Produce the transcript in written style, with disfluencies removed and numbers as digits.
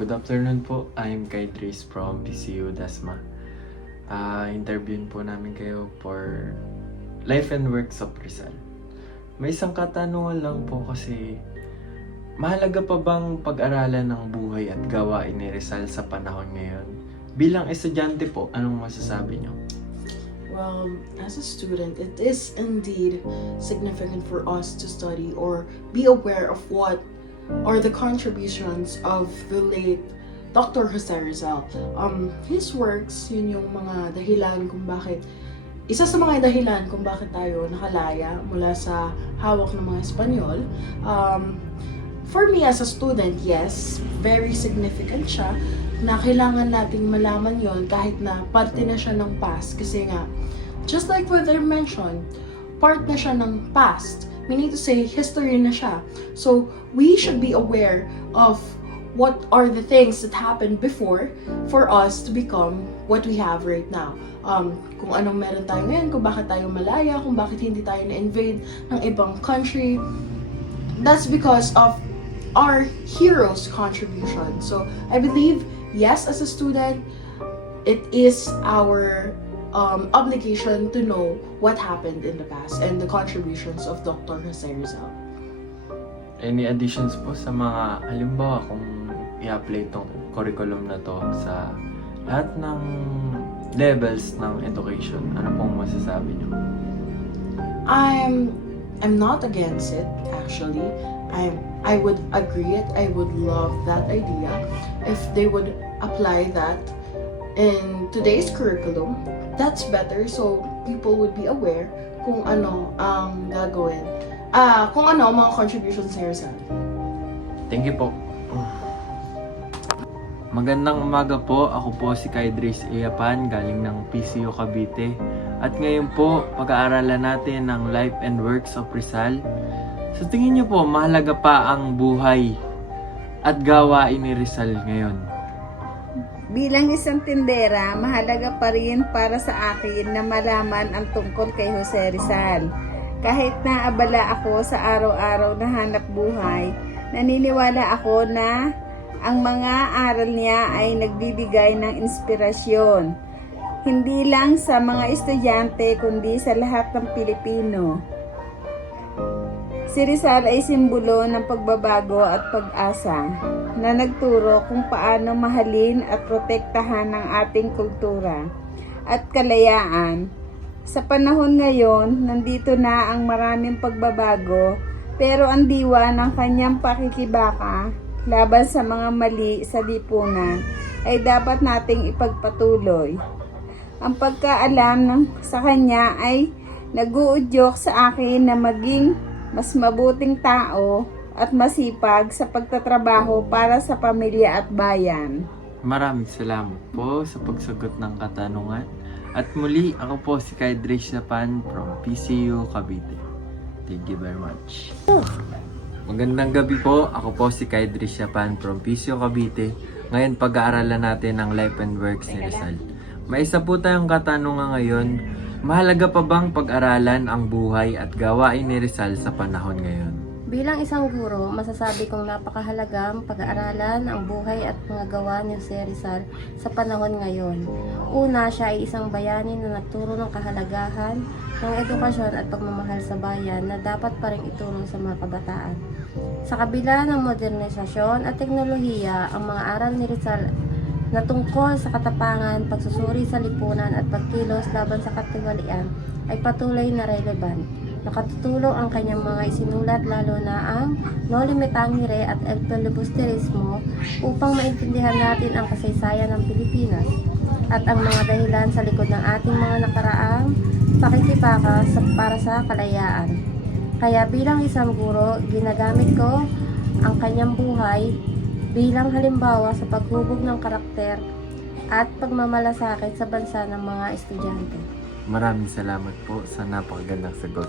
Good afternoon po. I'm Kaidris from PCU Dasma. Interviewin po namin kayo for Life and Works of Rizal. May isang katanungan lang po kasi mahalaga pa bang pag-aralan ng buhay at gawain ni Rizal sa panahon ngayon? Bilang estudyante po, anong masasabi niyo? Well, as a student, it is indeed significant for us to study or be aware of what are the contributions of the late Dr. Jose Rizal. His works, yun yung mga dahilan kung bakit, isa sa mga dahilan kung bakit tayo nakalaya mula sa hawak ng mga Espanyol. For me as a student, yes, very significant siya na kailangan nating malaman yon kahit na parte na siya ng past. Kasi nga, just like what I mentioned, part na siya ng past. Meaning to say, history na siya. So, we should be aware of what are the things that happened before for us to become what we have right now. Kung anong meron tayo ngayon, kung bakit tayo malaya, kung bakit hindi tayo na-invade ng ibang country. That's because of our heroes' contribution. So, I believe, yes, as a student, it is our obligation to know what happened in the past and the contributions of Dr. Jose Rizal. Any additions po sa mga, halimbawa kung i-apply itong curriculum na to sa lahat ng levels ng education, ano pong masasabi niyo? I'm not against it, actually. I would agree it. I would love that idea if they would apply that in today's curriculum. That's better, so people would be aware kung ano ang gagawin. Kung ano ang mga contributions sa Rizal. Thank you po. Magandang umaga po. Ako po si Kaidris Iapan, galing ng PCU Cavite. At ngayon po, pag-aaralan natin ang Life and Works of Rizal. Sa tingin niyo po, mahalaga pa ang buhay at gawain ni Rizal ngayon? Bilang isang tindera, mahalaga pa rin para sa akin na malaman ang tungkol kay Jose Rizal. Kahit na abala ako sa araw-araw na hanap buhay, naniniwala ako na ang mga aral niya ay nagbibigay ng inspirasyon. Hindi lang sa mga estudyante kundi sa lahat ng Pilipino. Si Rizal ay simbolo ng pagbabago at pag-asa na nagturo kung paano mahalin at protektahan ang ating kultura at kalayaan. Sa panahon ngayon, nandito na ang maraming pagbabago, pero ang diwa ng kanyang pakikibaka laban sa mga mali sa lipunan ay dapat nating ipagpatuloy. Ang pagkaalam sa kanya ay nag-uudyok sa akin na maging mas mabuting tao at masipag sa pagtatrabaho para sa pamilya at bayan. Maraming salamat po sa pagsagot ng katanungan. At muli, ako po si Kaidris Iapan from PCU Cavite. Thank you very much. Magandang gabi po. Ako po si Kaidris Iapan from PCU Cavite. Ngayon pag-aaralan natin ang Life and Works ni Rizal. May isa po tayong katanungan ngayon. Mahalaga pa bang pag-aralan ang buhay at gawain ni Rizal sa panahon ngayon? Bilang isang guro, masasabi kong napakahalagang pag-aaralan ang buhay at mga gawa ni Jose Rizal sa panahon ngayon. Una, siya ay isang bayani na nagturo ng kahalagahan ng edukasyon at pagmamahal sa bayan na dapat pa rin itulong sa mga kabataan. Sa kabila ng modernisasyon at teknolohiya, ang mga aral ni Rizal na tungkol sa katapangan, pagsusuri sa lipunan at pagkilos laban sa katiwalian ay patuloy na relevant. Nakatutulong ang kanyang mga isinulat lalo na ang No Limitangere at El Filibusterismo upang maintindihan natin ang kasaysayan ng Pilipinas at ang mga dahilan sa likod ng ating mga nakaraang pakikibaka para sa kalayaan. Kaya bilang isang guro, ginagamit ko ang kanyang buhay bilang halimbawa sa paghubog ng karakter at pagmamalasakit sa bansa ng mga estudyante. Maraming salamat po sa napakagandang sagot.